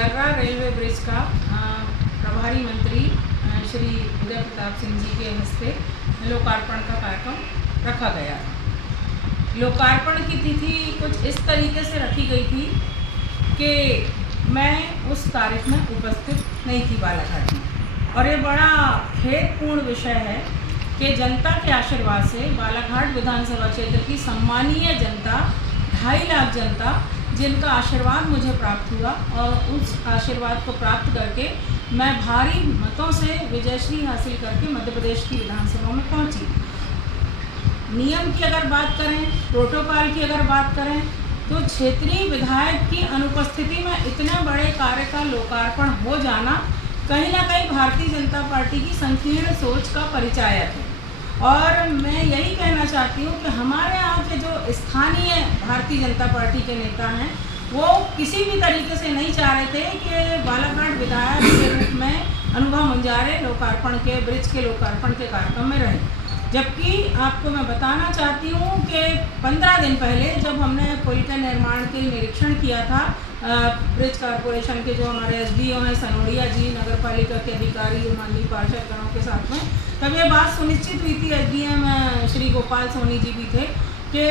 मर्रा railway bridge का प्रभारी मंत्री श्री उदय प्रताप सिंह जी के हस्ते लोकार्पण का कार्यक्रम रखा गया था। लोकार्पण की तिथि कुछ इस तरीके से रखी गई थी कि मैं उस तारीख में उपस्थित नहीं थी बालाघाट में, और ये बड़ा खेदपूर्ण विषय है कि जनता के आशीर्वाद से बालाघाट विधानसभा क्षेत्र की सम्मानीय जनता, 2.5 लाख जनता जिनका आशीर्वाद मुझे प्राप्त हुआ, और उस आशीर्वाद को प्राप्त करके मैं भारी मतों से विजयश्री हासिल करके मध्य प्रदेश की विधानसभा में पहुंची। नियम की अगर बात करें, प्रोटोकॉल की अगर बात करें, तो क्षेत्रीय विधायक की अनुपस्थिति में इतने बड़े कार्य का लोकार्पण हो जाना कहीं ना कहीं भारतीय जनता पार्टी की संकीर्ण सोच का परिचायक है। और मैं यही कहना चाहती हूँ कि हमारे यहाँ के जो स्थानीय भारतीय जनता पार्टी के नेता हैं, वो किसी भी तरीके से नहीं चाह रहे थे कि बालाघाट विधायक के रूप में अनुभव मुंजारे ब्रिज के लोकार्पण के कार्यक्रम में रहे। जबकि आपको मैं बताना चाहती हूँ कि 15 दिन पहले जब हमने पुल के निर्माण के निरीक्षण किया था, ब्रिज कॉरपोरेशन के जो हमारे एसडीओ हैं सनोड़िया जी, नगर पालिका के अधिकारी, माननीय पार्षदगणों के साथ में, तब ये बात सुनिश्चित हुई थी, एसडीएम श्री गोपाल सोनी जी भी थे, कि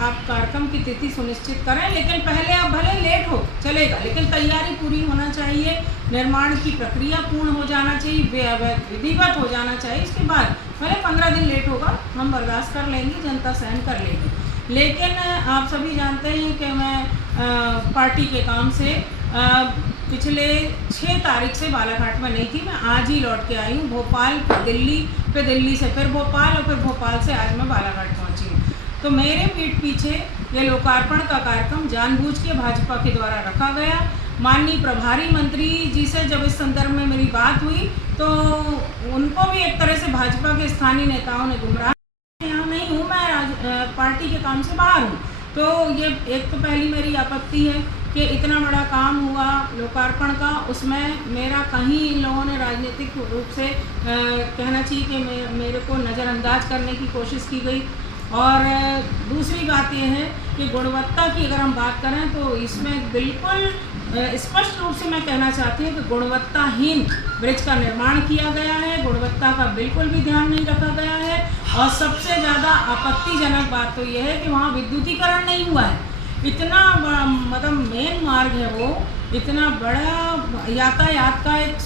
आप कार्यक्रम की तिथि सुनिश्चित करें, लेकिन पहले आप भले लेट हो चलेगा, लेकिन तैयारी पूरी होना चाहिए, निर्माण की प्रक्रिया पूर्ण हो जाना चाहिए, विधिवत हो जाना चाहिए। इसके बाद भले 15 दिन लेट होगा, हम बर्दाश्त कर लेंगे, जनता सहन कर लेगी। लेकिन आप सभी जानते हैं कि मैं पार्टी के काम से पिछले 6 तारीख से बालाघाट में नहीं थी। मैं आज ही लौट के आई हूँ, भोपाल दिल्ली, फिर दिल्ली से फिर भोपाल, और फिर भोपाल से आज मैं बालाघाट पहुँची हूँ। तो मेरे पीठ पीछे ये लोकार्पण का कार्यक्रम जानबूझ के भाजपा के द्वारा रखा गया। माननीय प्रभारी मंत्री जी से जब इस संदर्भ में मेरी बात हुई, तो उनको भी एक तरह से भाजपा के स्थानीय नेताओं ने गुमराह, यहाँ नहीं हूँ मैं, पार्टी के काम से बाहर हूँ। तो ये एक तो पहली मेरी आपत्ति है कि इतना बड़ा काम हुआ लोकार्पण का, उसमें मेरा कहीं इन लोगों ने राजनीतिक रूप से कहना चाहिए कि मेरे को नज़रअंदाज करने की कोशिश की गई। और दूसरी बात यह है कि गुणवत्ता की अगर हम बात करें, तो इसमें बिल्कुल स्पष्ट रूप से मैं कहना चाहती हूँ कि गुणवत्ताहीन ब्रिज का निर्माण किया गया है, गुणवत्ता का बिल्कुल भी ध्यान नहीं रखा गया है। और सबसे ज़्यादा आपत्तिजनक बात तो यह है कि वहाँ विद्युतीकरण नहीं हुआ है। इतना मतलब मेन मार्ग है वो, इतना बड़ा यातायात का एक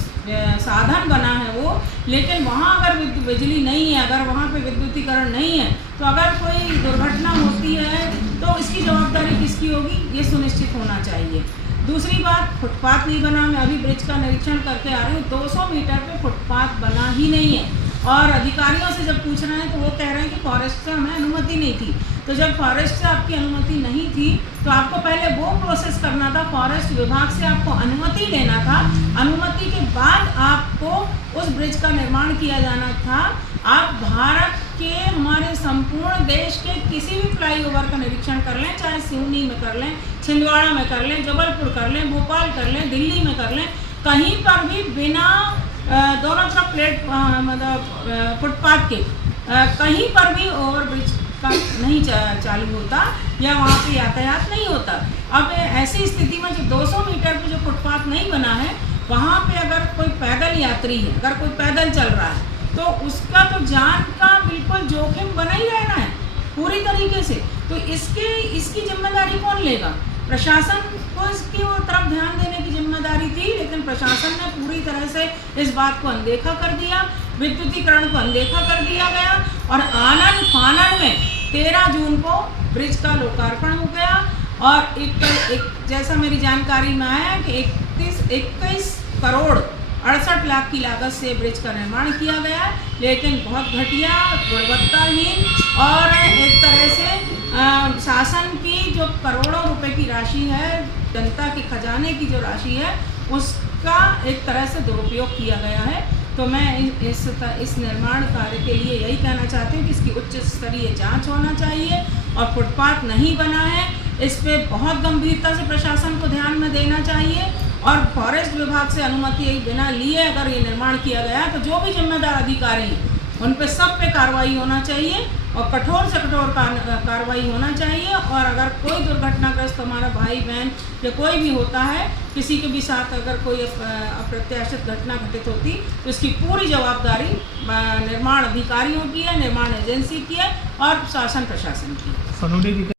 साधन बना है वो, लेकिन वहाँ अगर बिजली नहीं है, अगर वहाँ पे विद्युतीकरण नहीं है, तो अगर कोई दुर्घटना होती है तो इसकी जवाबदारी किसकी होगी, ये सुनिश्चित होना चाहिए। दूसरी बात, फुटपाथ नहीं बना। मैं अभी ब्रिज का निरीक्षण करके आ रही हूँ, 200 मीटर पे फुटपाथ बना ही नहीं है। और अधिकारियों से जब पूछ रहे हैं तो वो कह रहे हैं कि फॉरेस्ट से हमें अनुमति नहीं थी। तो जब फॉरेस्ट से आपकी अनुमति नहीं थी, तो आपको पहले वो प्रोसेस करना था, फॉरेस्ट विभाग से आपको अनुमति लेना था। अनुमति के बाद आपको उस ब्रिज का निर्माण किया जाना था। आप भारत के, हमारे संपूर्ण देश के किसी भी फ्लाईओवर का निरीक्षण कर लें, चाहे सिवनी में कर लें, छिंदवाड़ा में कर लें, जबलपुर कर लें, भोपाल कर लें, दिल्ली में कर लें, कहीं पर भी बिना दोनों तरफ प्लेट मतलब फुटपाथ के कहीं पर भी ओवर ब्रिज का नहीं चालू होता, या वहाँ पे यातायात नहीं होता। अब ऐसी स्थिति में जो 200 मीटर पे जो फुटपाथ नहीं बना है, वहाँ पे अगर कोई पैदल यात्री है, अगर कोई पैदल चल रहा है, तो उसका तो जान का बिल्कुल जोखिम बना ही रहना है पूरी तरीके से। तो इसकी जिम्मेदारी कौन लेगा? प्रशासन को इसकी तरफ ध्यान देने की जिम्मेदारी थी, लेकिन प्रशासन ने पूरी तरह से इस बात को अनदेखा कर दिया, विद्युतीकरण को अनदेखा कर दिया गया, और आनन फानन में 13 जून को ब्रिज का लोकार्पण हो गया। और एक जैसा मेरी जानकारी में आया कि 21 करोड़ 68 लाख की लागत से ब्रिज का निर्माण किया गया, लेकिन बहुत घटिया, गुणवत्ताहीन, और एक तरह से शासन की जो करोड़ों रुपए की राशि है, जनता के खजाने की जो राशि है, उसका एक तरह से दुरुपयोग किया गया है। तो मैं इस निर्माण कार्य के लिए यही कहना चाहती हूँ कि इसकी उच्च स्तरीय जांच होना चाहिए, और फुटपाथ नहीं बना है, इस पे बहुत गंभीरता से प्रशासन को ध्यान में देना चाहिए। और फॉरेस्ट विभाग से अनुमति बिना लिए अगर ये निर्माण किया गया, तो जो भी जिम्मेदार अधिकारी हैं, उन पे सब पे कार्रवाई होना चाहिए और कठोर से कठोर कार्रवाई होना चाहिए। और अगर कोई दुर्घटनाग्रस्त हमारा भाई बहन या कोई भी होता है, किसी के भी साथ अगर कोई अप्रत्याशित घटना घटित होती तो इसकी पूरी जवाबदारी निर्माण अधिकारियों की है, निर्माण एजेंसी की है और शासन प्रशासन की है।